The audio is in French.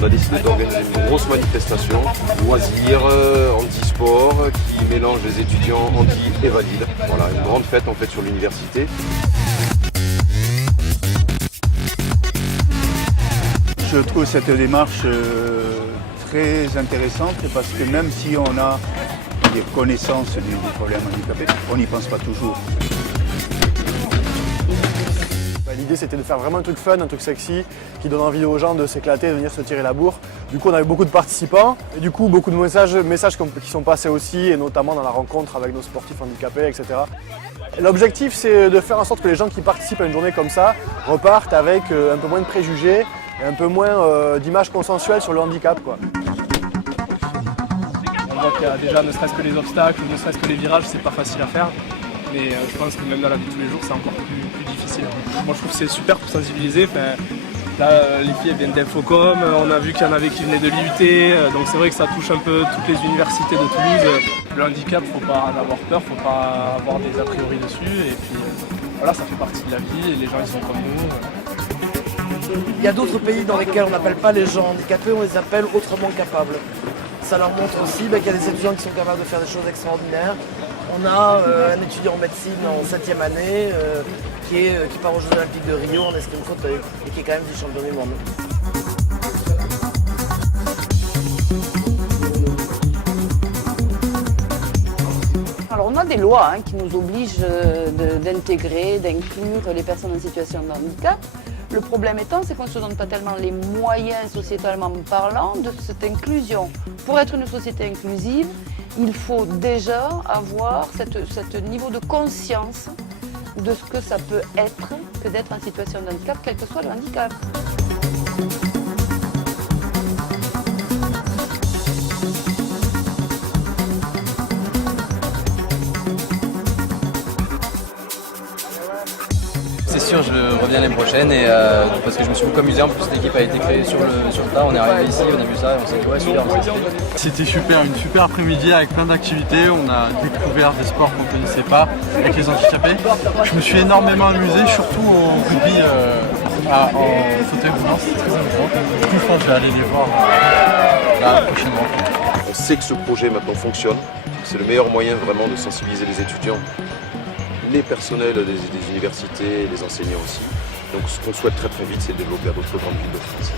On a décidé d'organiser une grosse manifestation, loisirs, handisport, qui mélange les étudiants handy et valides. Voilà, une grande fête en fait sur l'université. Je trouve cette démarche très intéressante parce que même si on a des connaissances des problèmes handicapés, on n'y pense pas toujours. L'idée c'était de faire vraiment un truc fun, un truc sexy, qui donne envie aux gens de s'éclater, de venir se tirer la bourre. Du coup on a eu beaucoup de participants et du coup beaucoup de messages qui sont passés aussi, et notamment dans la rencontre avec nos sportifs handicapés, etc. L'objectif c'est de faire en sorte que les gens qui participent à une journée comme ça repartent avec un peu moins de préjugés et un peu moins d'images consensuelles sur le handicap, quoi. On voit qu'il y a déjà ne serait-ce que les obstacles, ne serait-ce que les virages, c'est pas facile à faire. Mais je pense que même dans la vie de tous les jours, c'est encore plus difficile. Moi, je trouve que c'est super pour sensibiliser. Enfin, là, les filles elles viennent d'Infocom, on a vu qu'il y en avait qui venaient de l'IUT, donc c'est vrai que ça touche un peu toutes les universités de Toulouse. Le handicap, faut pas en avoir peur, faut pas avoir des a priori dessus. Et puis voilà, ça fait partie de la vie et les gens ils sont comme nous. Il y a d'autres pays dans lesquels on n'appelle pas les gens handicapés, on les appelle autrement capables. Ça leur montre aussi qu'il y a des étudiants qui sont capables de faire des choses extraordinaires. On a un étudiant en médecine en 7e année qui part aux Jeux Olympiques de Rio en escrime fauteuil et qui est quand même vice-champion du monde. Alors on a des lois qui nous obligent d'intégrer, d'inclure les personnes en situation de handicap. Le problème étant, c'est qu'on ne se donne pas tellement les moyens sociétalement parlant de cette inclusion. Pour être une société inclusive, il faut déjà avoir ce niveau de conscience de ce que ça peut être que d'être en situation de handicap, quel que soit le handicap. C'est sûr, je reviens l'année prochaine et parce que je me suis beaucoup amusé. En plus, l'équipe a été créée sur le tas. On est arrivé ici, on a vu ça et on s'est dit ouais, super. C'était super, une super après-midi avec plein d'activités. On a découvert des sports qu'on ne connaissait pas avec les handicapés. Je me suis énormément amusé, surtout au rugby en fauteuil roulant, c'est très amusant. Du coup, je pense que je vais aller les voir là prochainement. On sait que ce projet maintenant fonctionne. C'est le meilleur moyen vraiment de sensibiliser les étudiants, les personnels des universités et les enseignants aussi. Donc ce qu'on souhaite très très vite, c'est de développer à d'autres grandes villes de France.